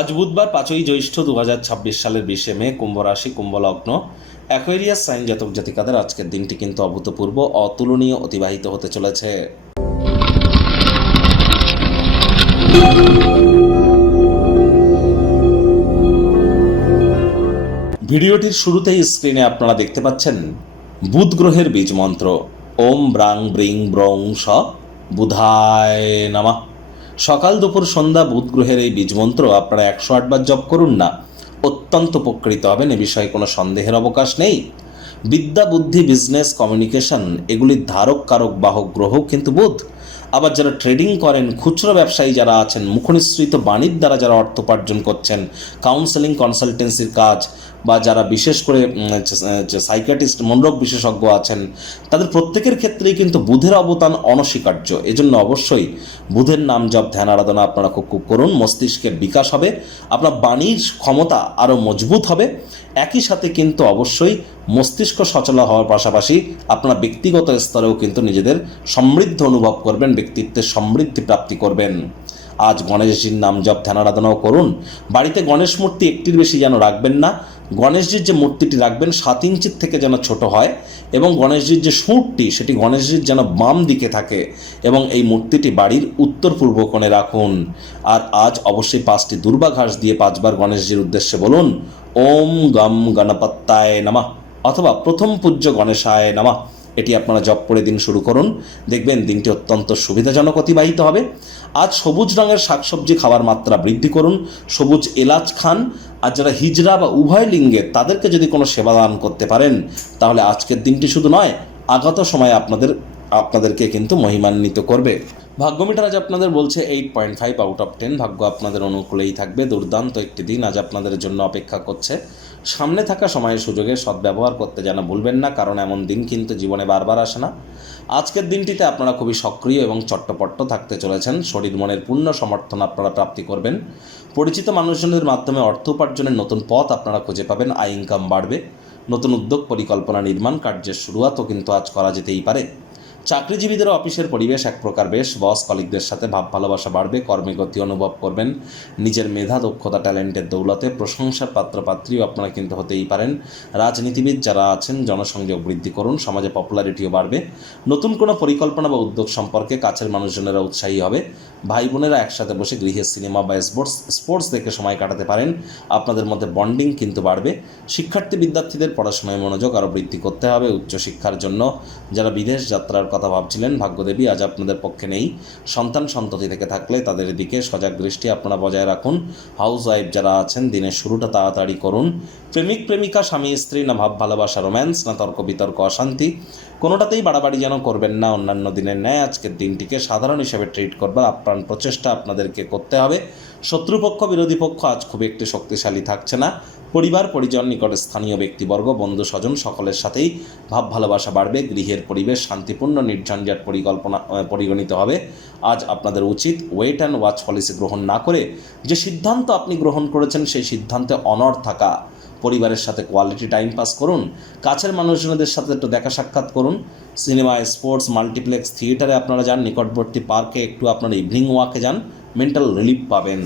আজ বুধবার 5ই জ্যৈষ্ঠ 2026 সালের 20শে মে, কুম্ভ রাশি, কুম্ভ লগ্ন, অ্যাকোয়ারিয়াস সাইন জাতক জাতিকাদের আজকের দিনটি কিন্তু অভূতপূর্ব, অতুলনীয় অতিবাহিত হতে চলেছে। ভিডিওটির শুরুতেই স্ক্রিনে আপনারা দেখতে পাচ্ছেন বুধ গ্রহের বীজ মন্ত্র ওম ব্রাং ব্রিং ব্রং স বুধায় নমঃ। সকাল দুপুর সন্ধ্যা বুধ গ্রহের এই বীজ মন্ত্র আপনারা 108 বার জপ করুন না, অত্যন্ত উপকৃত হবেন, এ বিষয়ে কোনো সন্দেহের অবকাশ নেই। বিদ্যা, বুদ্ধি, বিজনেস, কমিউনিকেশন এগুলির ধারক কারক বাহক গ্রহ কিন্তু বুধ। আবার যারা ট্রেডিং করেন, খুচরো ব্যবসায়ী যারা আছেন, মুখনিসৃত বাণীর দ্বারা যারা অর্থ উপার্জন করছেন, কাউন্সেলিং কনসালটেন্সির কাজ, বা যারা বিশেষ করে সাইকিয়াট্রিস্ট মনোরোগ বিশেষজ্ঞ আছেন, তাদের প্রত্যেকের ক্ষেত্রেই কিন্তু বুধের অবদান অনস্বীকার্য। এজন্য অবশ্যই বুধের নাম জপ, ধ্যান, আরাধনা আপনারা খুব করুন। মস্তিষ্কের বিকাশ হবে, আপনার বাণীর ক্ষমতা আরও মজবুত হবে। একই সাথে কিন্তু অবশ্যই মস্তিষ্ক সচল হওয়ার পাশাপাশি আপনারা ব্যক্তিগত স্তরেও কিন্তু নিজেদের সমৃদ্ধ অনুভব করবেন, ব্যক্তিত্বের সমৃদ্ধি প্রাপ্তি করবেন। আজ গণেশজির নাম জপ, ধ্যান, আরাধনাও করুন। বাড়িতে গণেশ মূর্তি একটির বেশি যেন রাখবেন না। গণেশজির যে মূর্তিটি রাখবেন 7 ইঞ্চির থেকে যেন ছোট হয়, এবং গণেশজির যে সুঁড়টি সেটি গণেশজির যেন বাম দিকে থাকে, এবং এই মূর্তিটি বাড়ির উত্তর পূর্ব কোণে রাখুন। আর আজ অবশ্যই 5টি দুর্বা ঘাস দিয়ে 5 বার গণেশজির উদ্দেশ্যে বলুন ওম গম গণপত্যায় নমঃ অথবা প্রথম পূজ্য গণেশায় নমঃ। এটি আপনারা জপ করে দিন শুরু করুন, দেখবেন দিনটি অত্যন্ত সুবিধাজনক অতিবাহিত হবে। আজ সবুজ রঙের শাকসবজি খাওয়ার মাত্রা বৃদ্ধি করুন, সবুজ এলাচ খান। আর যারা হিজড়া বা উভয় লিঙ্গের, তাদেরকে যদি কোনো সেবা দান করতে পারেন, তাহলে আজকের দিনটি শুধু নয়, আগত সময়ে আপনাদেরকে কিন্তু মহিমান্বিত করবে। ভাগ্য মিটার আজ আপনাদের বলছে 8.5 আউট অফ 10। ভাগ্য আপনাদের অনুকূলেই থাকবে। দুর্দান্ত একটি দিন আজ আপনাদের জন্য অপেক্ষা করছে। সামনে থাকা সময়ের সুযোগে সদ্ব্যবহার করতে যেন ভুলবেন না, কারণ এমন দিন কিন্তু জীবনে বারবার আসে না। আজকের দিনটিতে আপনারা খুবই সক্রিয় এবং চট্টপট্ট থাকতে চলেছেন। শরীর মনের পূর্ণ সমর্থন আপনারা প্রাপ্তি করবেন। পরিচিত মানুষজনের মাধ্যমে অর্থ উপার্জনের নতুন পথ আপনারা খুঁজে পাবেন। আয় ইনকাম বাড়বে। নতুন উদ্যোগ, পরিকল্পনা, নির্মাণ কার্যের শুরুয়াতও কিন্তু আজ করা যেতেই পারে। চাকরিজীবীদের অফিসের পরিবেশ এক প্রকার বেশ। বস কলিগদের সাথে ভাব ভালোবাসা বাড়বে। কর্মে গতি অনুভব করবেন। নিজের মেধা, দক্ষতা, ট্যালেন্টের দৌলতে প্রশংসার পাত্রপাত্রীও আপনারা কিন্তু হতেই পারেন। রাজনীতিবিদ যারা আছেন, জনসংযোগ বৃদ্ধি করুন। সমাজে পপুলারিটিও বাড়বে। নতুন কোনো পরিকল্পনা বা উদ্যোগ সম্পর্কে কাছের মানুষজনেরা উৎসাহী হবে। ভাই বোনেরা একসাথে বসে গৃহে সিনেমা বা স্পোর্টস দেখে সময় কাটাতে পারেন। আপনাদের মধ্যে বন্ডিং কিন্তু বাড়বে। শিক্ষার্থী বিদ্যার্থীদের পড়াশোনায় মনোযোগ আরও বৃদ্ধি করতে হবে। উচ্চশিক্ষার জন্য যারা বিদেশ যাত্রার কথা ভাবছিলেন, ভাগ্যদেবী আজ আপনাদের পক্ষে নেই। সন্তান সন্ততি থেকে থাকলে তাদের দিকে সজাগ দৃষ্টি আপনারা বজায় রাখুন। হাউস ওয়াইফ যারা আছেন, দিনের শুরুটা তাড়াতাড়ি করুন। প্রেমিক প্রেমিকা, স্বামী স্ত্রী, না ভাব ভালোবাসা রোম্যান্স, না তর্ক বিতর্ক অশান্তি, কোনোটাতেই বাড়াবাড়ি যেন করবেন না। অন্যান্য দিনের ন্যায় আজকের দিনটিকে সাধারণ হিসেবে ট্রিট করবার আপ্রাণ প্রচেষ্টা আপনাদেরকে করতে হবে। শত্রুপক্ষ, বিরোধী পক্ষ আজ খুব একটি শক্তিশালী থাকছে না। পরিবার পরিজন, নিকট স্থানীয় ব্যক্তিবর্গ, বন্ধু স্বজন সকলের সাথেই ভাব ভালোবাসা বাড়বে। গৃহের পরিবেশ শান্তিপূর্ণ, নির্ঝঞ্ঝাট পরিগণিত হবে। আজ আপনাদের উচিত ওয়েট অ্যান্ড ওয়াচ পলিসি গ্রহণ না করে যে সিদ্ধান্ত আপনি গ্রহণ করেছেন সেই সিদ্ধান্তে অনড় থাকা। পরিবারের সাথে কোয়ালিটি টাইম পাস করুন। কাছের মানুষজনদের সাথে একটু দেখা সাক্ষাৎ করুন। সিনেমায়, স্পোর্টস, মাল্টিপ্লেক্স, থিয়েটারে আপনারা যান। নিকটবর্তী পার্কে একটু আপনারা ইভিনিং ওয়াকে যান, মেন্টাল রিলিফ পাবেন।